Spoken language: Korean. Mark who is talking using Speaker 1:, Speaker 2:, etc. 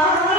Speaker 1: 감사합니다.